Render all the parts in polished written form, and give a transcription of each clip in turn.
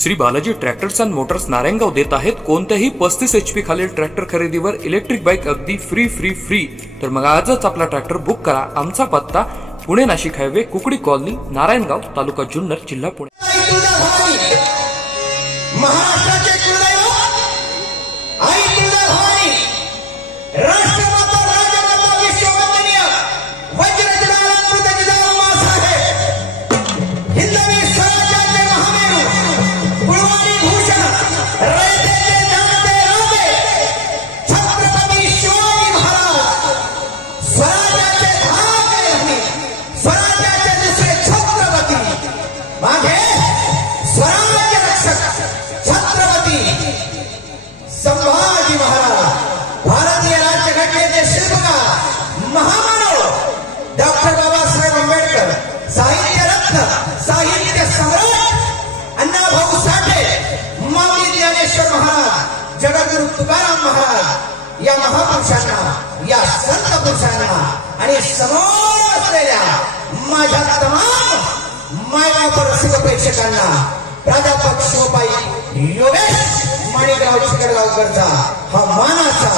Shri Balaji tractors and Motors Narayangaon देत आहेत कोणत्याही 35 HP खालील ट्रॅक्टर खरेदीवर इलेक्ट्रिक बाईक अगदी फ्री। तर मग आजच आपला ट्रॅक्टर बुक करा। आमचा पत्ता पुणे नाशिक हायवे कुकडी कॉलनी नारायणगाव तालुका जुन्नर जिल्हा पुणे। संभाजी महाराज भारतीय राज्यघटनेचे शिल्पकार महामानव डॉक्टर बाबासाहेब आंबेडकर, साहित्य रत्न, साहित्य सम्राट अण्णाभाऊ साठे, माऊली ज्ञानेश्वर महाराज, जगद्गुरु तुकाराम महाराज या महापुरुषांना, या संत पुरुषांना आणि समोर असलेल्या माझ्या तमाम मायबाप रसिक प्रेक्षकांना प्राध्यापक शिवपाई योगेश माणिकराव चिकरगावकरचा हा मानाचा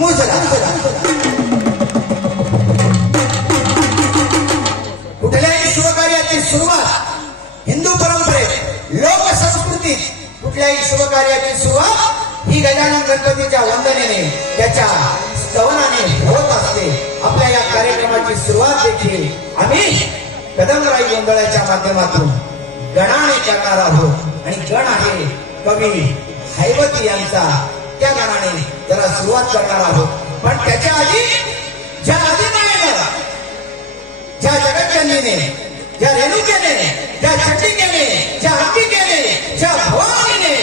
मुजरा। कुठल्याही शुभकार्याची सुरुवात हिंदू परंपरेत, लोकसंस्कृतीत कुठल्याही शुभकार्याची सुरुवात ही गजानन गणपतीच्या वंदनेने, त्याच्या स्तवनाने होत असते। आपल्या या कार्यक्रमाची सुरुवात देखील आम्ही कदमराई गोंधळाच्या माध्यमातून गणाने करणार आहोत आणि गण आहे कवी हैवती यांचा, त्या गणाने जरा सुरुवात करणार आहोत। पण त्याच्या आधी ज्या आदिमायेने, ज्या जगज्जननीने, ज्या रेणुकेने, ज्या चंडिकेने, ज्या अंबिकेने, ज्या भवानीने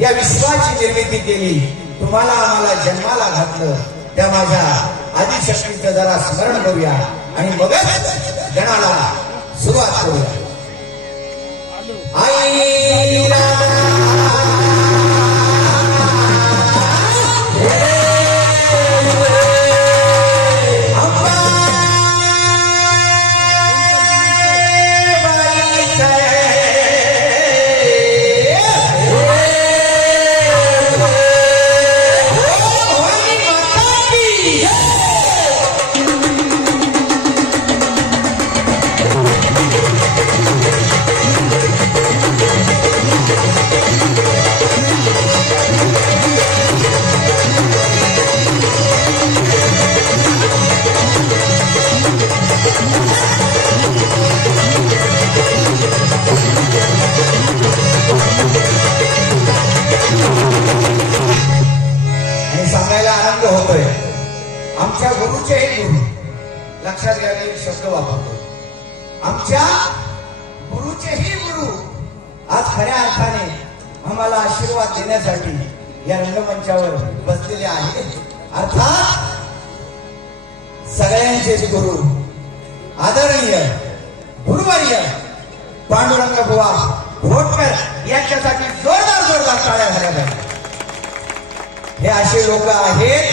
या विश्वाची निर्मिती केली, तुम्हाला आम्हाला जन्माला घातलं, त्या माझ्या आदिशक्तीचं जरा स्मरण करूया आणि मगच गणाला सुरुवात करूया। आई आमच्या गुरुचे गुरु, लक्षात घ्या, मी शब्द वापरतो, आमच्या गुरुचेही गुरु आज खऱ्या अर्थाने आम्हाला आशीर्वाद देण्यासाठी या रंगमंचावर बसलेले आहेत। अर्थात सगळ्यांचेच गुरु आदरणीय गुरुवर्य पांडुरंग बुवा भोटकर यांच्यासाठी जोरदार टाळ्या झाल्या पाहिजे। हे असे लोक आहेत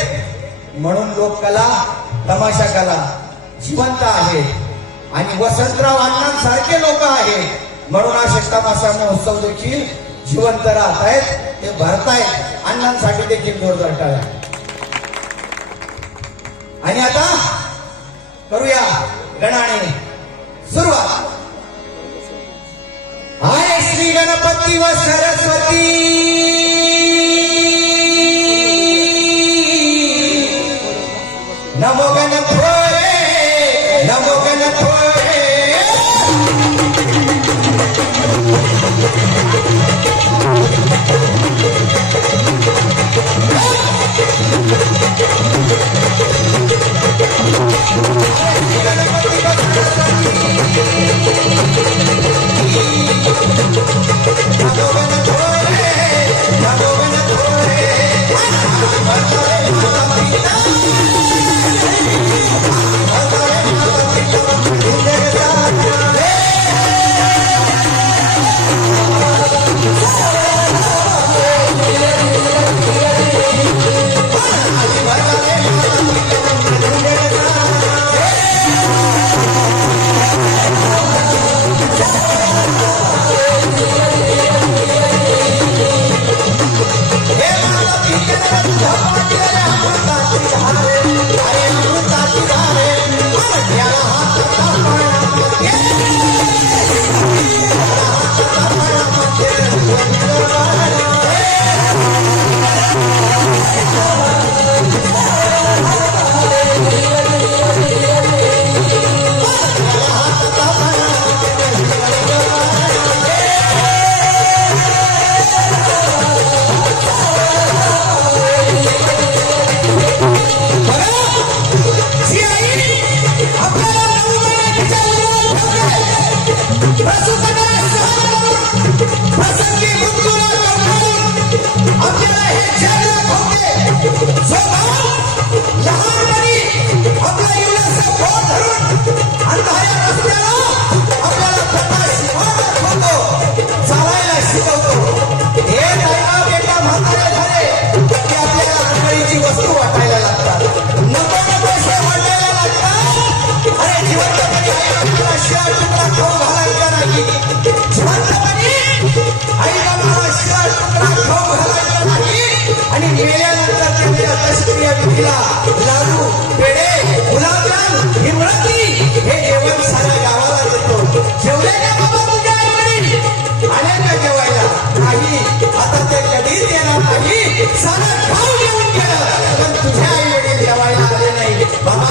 म्हणून लोककला, तमाशा कला जिवंत आहे आणि वसंतराव अण्णांसारखे लोक आहेत म्हणून असे तमाशा महोत्सव देखील जिवंत राहत आहेत, ते भरतायत। अण्णांसाठी देखील जोरदार टाळ्या। आणि आता करूया गणाने सुरुवात। हाय श्री गणपती व सरस्वती, नमो गणपते, नमो गणपते। नमो गणपते, प्रसूतीला सहन करून प्रसंगी मृत्यूला कंटाळून आपल्याला हे जग दाखवते. जो भाव लहानपणी आपला एवढासा बोट धरून अंधाऱ्या रस्त्याला आपल्याला प्रकाश दाखवतो, चालायला शिकवतो. हे ताईबाप एकदा म्हातारे झाले की आपल्याला आंधळीची वस्तू वाटायला लागतात, नको नकोशे वाटायला लागतात. अरे जिवंतपणी आई बाबाला शिळा तुकडा खाऊ घालायचा नाही, जिवंतपणी आई बाबाला शिळा तुकडा खाऊ घालायचा नाही. आणि मेल्यानंतर त्यांच्या दशक्रिया विधीला लाडू, पेढे, गुलाबजाम, हिमरती हे जेवण साऱ्या गावाला देतो. जेवले का बाबा तुझे आई वडील? आले का जेवायला? नाही. आता ते कधीच येणार नाही. सारं गाव जेवून गेलं पण तुझे आई वडील जेवायला आले नाही. बाबा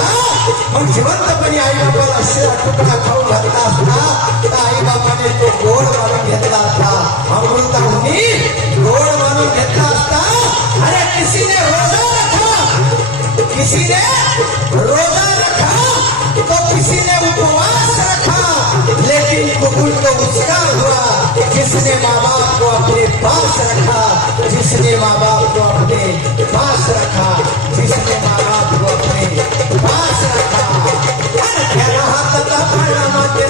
मग जिवंतपणी आई बाबाला शिळा तुकडा खाऊ घातला असता तर आई बाबाने तो गोड मानून घेतला असता, अमृताहुनी गोड मानून घेतला असता. अरे किसी ने रोजा रखा, किसी ने रोजा रखा तो किसी ने उपवास रखा, लेकिन कुकुल तो उसका हुआ जिसने माँ बाप को अपने पास रखा, जिसने माँ बाप को अपने पास रखा, जिसने माँ बाप को अपने पास रखा. हाताचा पाळणा माते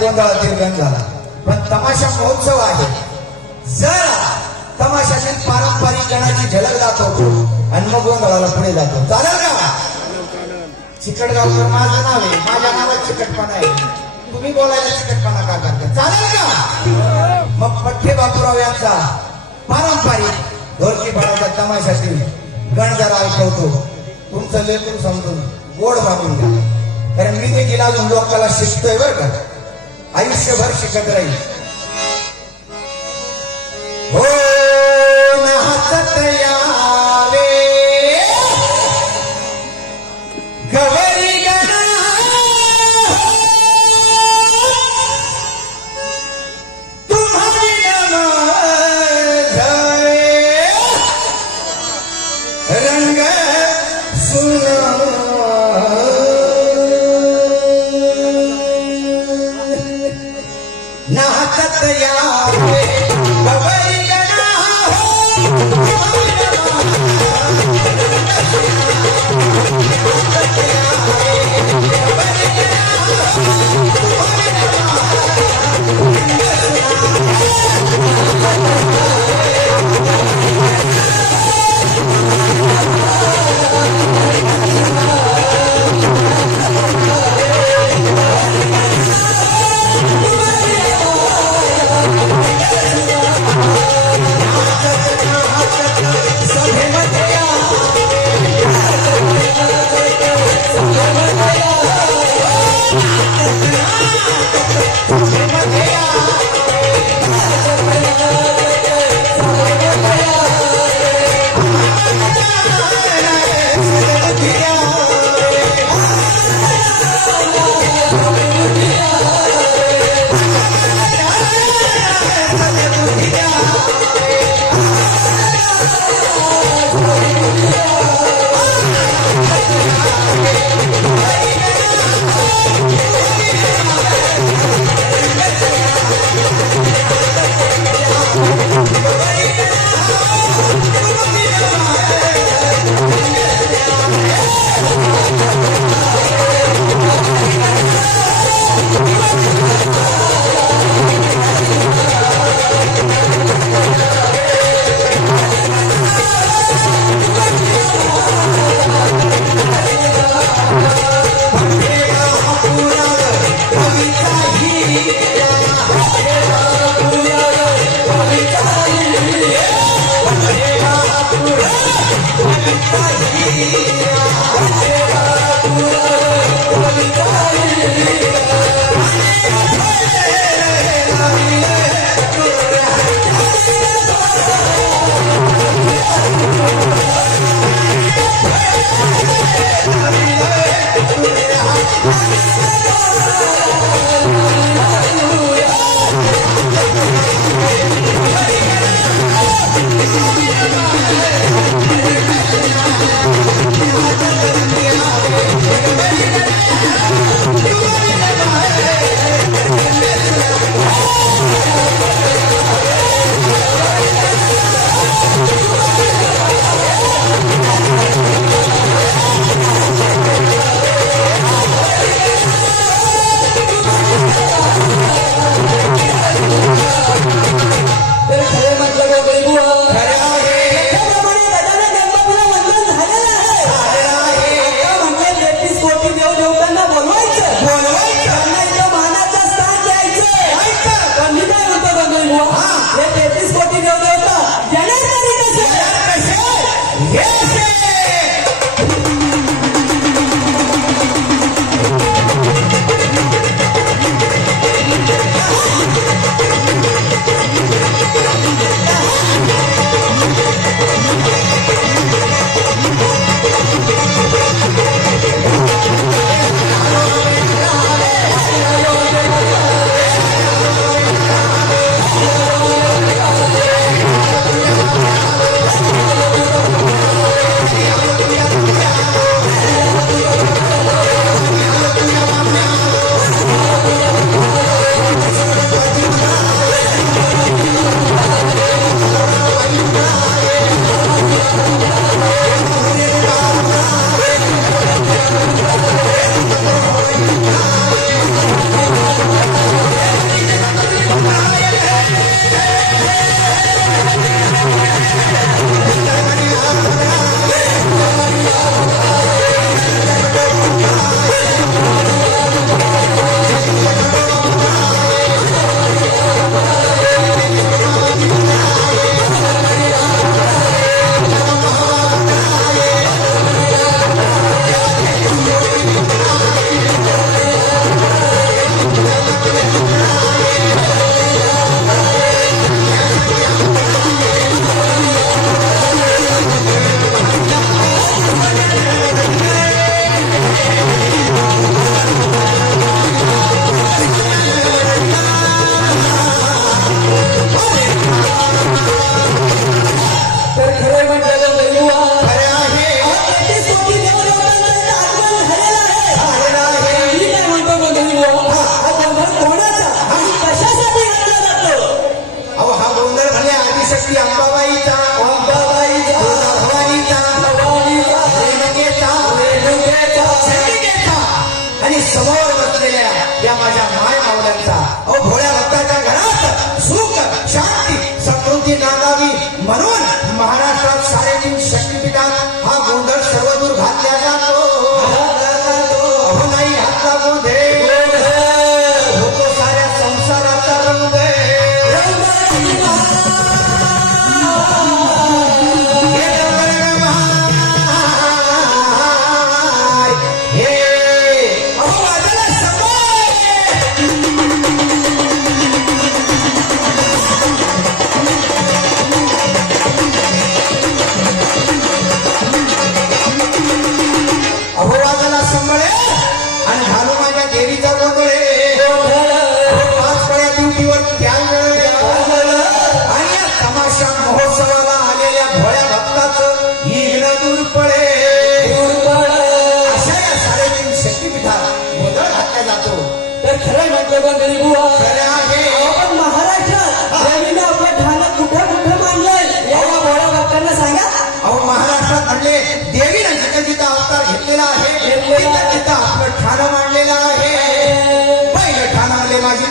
गोंधळातील गण झाला. पण तमाशा महोत्सव आहे. जर तमाशातील पारंपरिक गणाची झलक दाखवतो आणि मग गोंधळाला पुढे जातो. चालेल का? चिकटगावकर माझं नाव आहे, माझ्या नावात चिकटपणा आहे, तुम्ही बोलायला चिकटपणा का करता? चालेल का? मग पठ्ठे बापूराव यांचा पारंपरिक ढोलकी पाडाचा तमाशातील गण जरा ऐकवतो. तुमचं लेकरू समजून गोड मागून घ्या, कारण मी देखील अजून लोकांना शिकतोय बरं का, आयुष्यभर शिकत राहील. हो नाचत यावे गवरी गणा, तुम्हारी नमः रंग सुना. नाच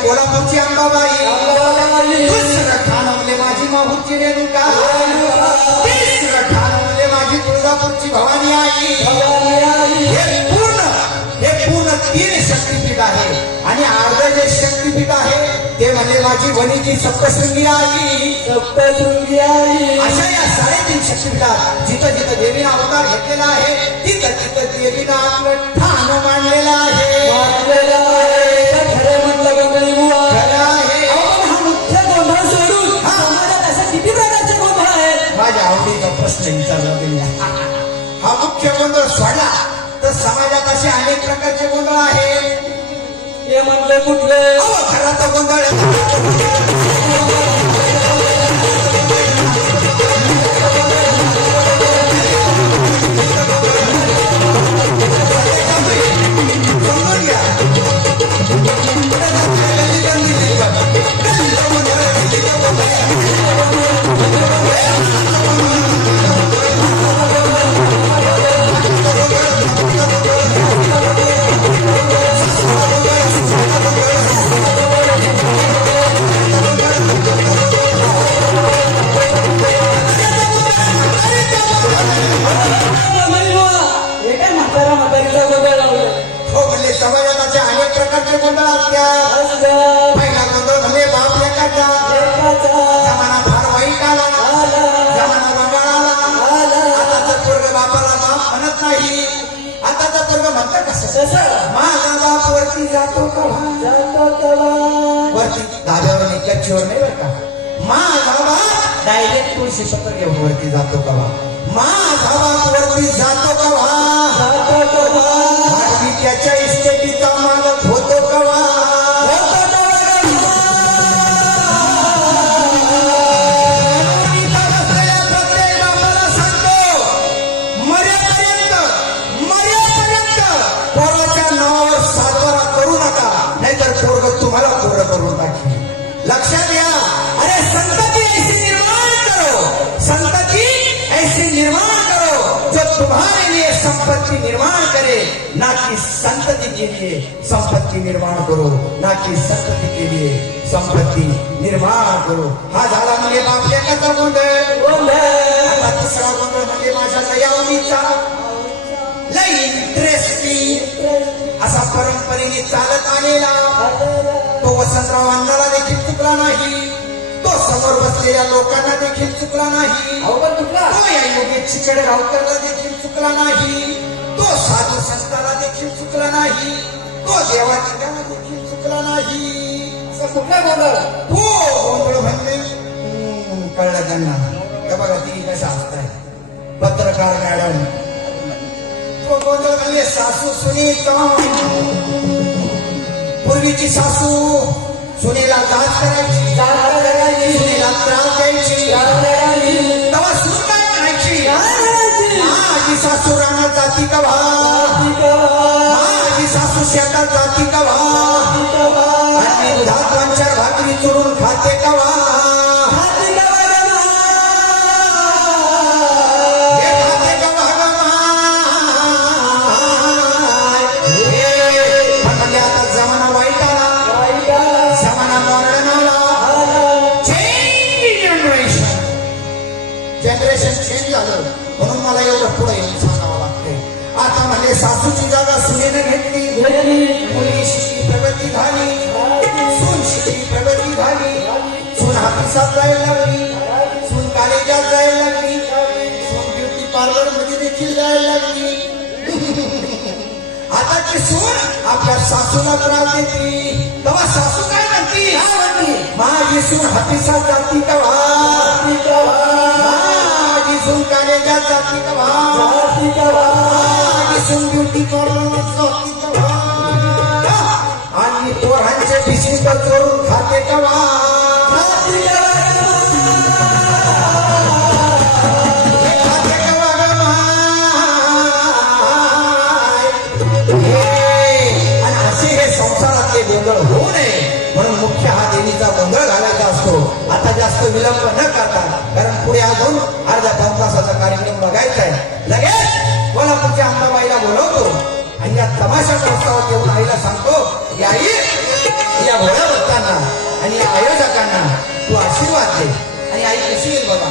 कोल्हापूरची अंबाबाई, दुसरं ठाणवले माझी माहूरची रेणुका, तिसरं ठाणवले माझी तुळजापूरची भवानी आई. हे पूर्ण 3 शक्तीपीठ आहे आणि अर्ध जे शक्तीपीठ आहे ते म्हणजे माझी वणीची सप्तशृंगी आई. अशा या 3.5 शक्तीपीठात जिथं जिथं देवीनं अवतार घेतलेला आहे तिथं तिथं देवीनं आपलं ठाण मांडलेलं आहे. खरं म्हणलं गोंधळी बुवा. खरं आहे. हा मुख्य गोंधळ सोडून समाजात अशा किती प्रकारचे गोंधळ आहेत? माझ्या आवडीचा प्रश्न विचारला गेला. हा मुख्य गोंधळ सोडला तर समाजात असे अनेक प्रकारचे गोंधळ आहेत. हे म्हणलं कुठले? खराचा गोंधळ समाजात अनेक प्रकारचे गोंधळ असतात. पहिला गोंधळ म्हणजे बाप लेकाचा. जमाना फार वाईट आला. जमाना बंगाळाला. आताचा पोरग बापाला बाप म्हणत नाही. आताचा पोरग म्हणतं कसं? माझा बाप वरती जातो का? वरती धाब्यावर कच्चीवर नाही बरं का. माझा बाप डायरेक्ट तुळशी पत्र घेऊन वरती जातो का? माझा बाप वरती जातो का? त्याच्या इस्टेटीचा मालक होतो कवा? प्रत्येक बापाला सांगतो मर्यादेपर्यंत पोराच्या नावावर सातबारा करू नका, नाहीतर पोरग तुम्हाला पोरं करून टाकेल. लक्षात घ्या. अरे संतती ऐसी निर्माण करो, संतती ऐसी निर्माण करो जो तुम्हारे लिए संपत्ति निर्माण करे, ना कि संतति के लिए संपत्ति निर्माण करो, ना कि संतति के लिए संपत्ति निर्माण करो. हा झाला म्हणजे बाप लेकाचा गोंधळ. आता दुसरा गोंधळ म्हणजे माझ्या लयावणीचा. लय इंटरेस्टिंग असा परंपरेने चालत आलेला तो वसंतराव अण्णाला देखील चुकला नाही. तो समोर बसलेल्या लोकांना देखील चुकला नाही. तो या योगी चिकडेगावकरला देखील चुकला नाही. तो साधू संताला देखील चुकला नाही. तो देवाच्या देखील चुकला नाही. कुठला गोंधळ? हो गोंधळ म्हणजे कळलं त्यांना. हे बघा ती कशा असताय पत्रकार मॅडम. तो गोंधळ म्हणजे सासू सुनीचा. पूर्वीची सासू सुनेला जाच करायची, सुनेला त्रास द्यायची. तेव्हा सून काय म्हणायची? माझी सासू रानात जाती का वा? माझी सासू शेतात जाती का वा? आणि दुधात 2-4 भाकरी चुरून खाते का वा? म्हणून मला एवढं पुढे येऊन सांगावं लागतंय. आता म्हणजे सासूची जागा सुनेनं घेतली. मुलगी शिकली प्रगती झाली, सून शिकली प्रगती झाली. सून ऑफिसात जायला लागली, सून कॉलेजात जायला लागली, सून ब्युटी पार्लर मध्ये देखील जायला लागली. आताची सून आपल्या सासूला त्रास देते. तेव्हा सासू काय म्हणती? माझी सून ऑफिसात जाती का? सून कॉलेजात जाती का? सून ब्युटी पार्लर जाती का? आणि पोरांचे बिस्किट चोरून खाते का? आणि असे हे संसारातले गोंधळ होऊ नये म्हणून मुख्य हा देवीचा गोंधळ घालायचा असतो. आता जास्त विलंब न करता, कारण पुढे अजून अर्धा पाऊण तासाचा कार्यक्रम बघायचा आहे. लगेच कोल्हापूरच्या अंबाबाईला बोलवतो आणि या तमाशा प्रस्तावात येऊन आईला सांगतो, आई या भोळ्या भक्तांना आणि या आयोजकांना तू आशीर्वाद दे. आणि आई कशी येईल बघा.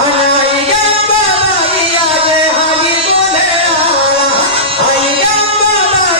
आई गंबाबाई आज हाली गोंधळाला, आई गंबाबाई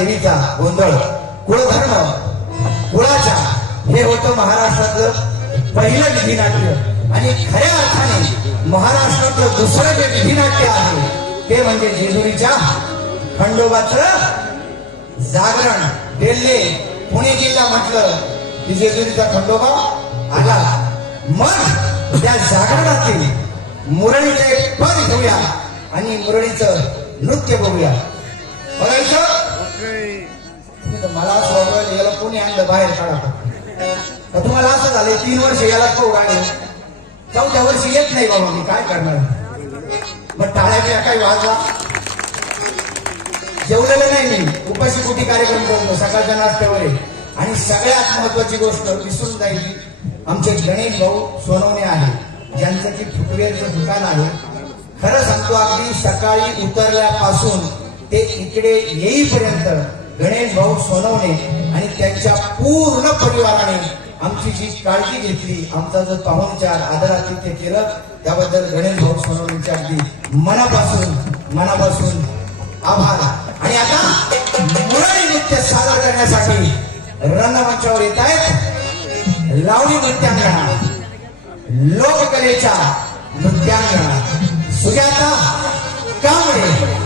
देवीचा गोंधळ कुळधर्म कुळाचा हे होतं महाराष्ट्रातलं पहिलं विधिनाट्य आणि खऱ्या अर्थाने महाराष्ट्रातलं दुसरं जे विधिनाट्य आहे ते म्हणजे जेजुरीच्या खंडोबाचं जागरण. बेल्ले पुणे जिल्हा म्हटलं की जेजुरीचा खंडोबा आला. मग त्या जागरणातील मुरळीचे पद घेऊया आणि मुरळीचं नृत्य बघूया. बघायचं मला असं वाटलं याला कोणी आणलं बाहेर काढा. तर तुम्हाला असं झालंय 3 वर्ष याला तो गाडी 4थ्या वर्षी येत नाही बाबा मी काय करणार. मग टाळ्या काही वाजवा. जेवलेलं नाही मी उपाशी कुठे कार्यक्रम करतो सकाळच्या नाश्त्यावर. आणि सगळ्यात महत्वाची गोष्ट विसरून जाईल आमचे गणेश भाऊ सोनवणे आहे ज्यांचं की फुटवेअरचं दुकान आहे. खरं सांगतो अगदी सकाळी उतरल्यापासून ते इकडे येईपर्यंत गणेश भाऊ सोनवणे आणि त्यांच्या पूर्ण परिवाराने आमची जी काळजी घेतली आमचा जो पाहुणचार आदरातिथ्य केलं त्याबद्दल गणेश भाऊ सोनवणेंचे अगदी मनापासून आभार. आणि आता मुरळी नृत्य सादर करण्यासाठी रंगमंचावर येत आहेत लावणी नृत्यांगणा लोककलेच्या नृत्यांगणा सुजाता कांबळे.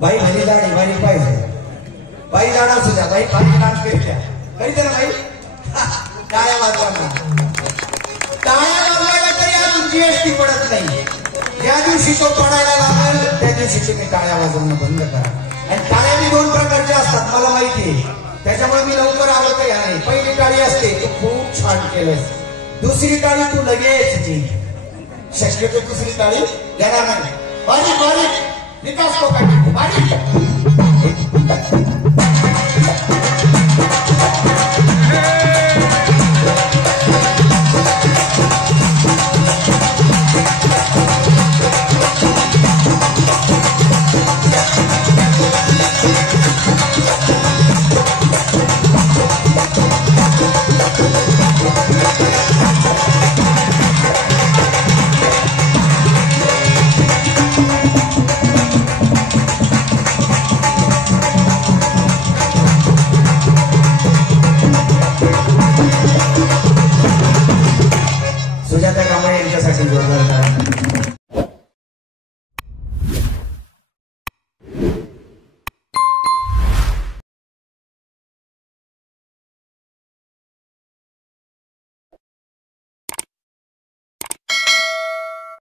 बाई भाजी जाडी बाई पाहिजे बाई जाड असू द्या बाई भाजी डान्स करीत्या करीत ना बाई टाळ्या वाजवायला तरी अजून जीएसटी पडत नाही. ज्या दिवशी तो पडायला लागेल त्या दिवशी तुम्ही टाळ्या वाजवणं बंद करा. आणि टाळ्या बी दोन प्रकारच्या असतात मला माहिती आहे, त्याच्यामुळे मी लवकर आलो तरी आहे. पहिली टाळी असते तू खूप छान केलंस, दुसरी टाळी तू लगेच जी. शक्यतो दुसरी टाळी घेणार नाही. बारीक बारीक विकास बारीक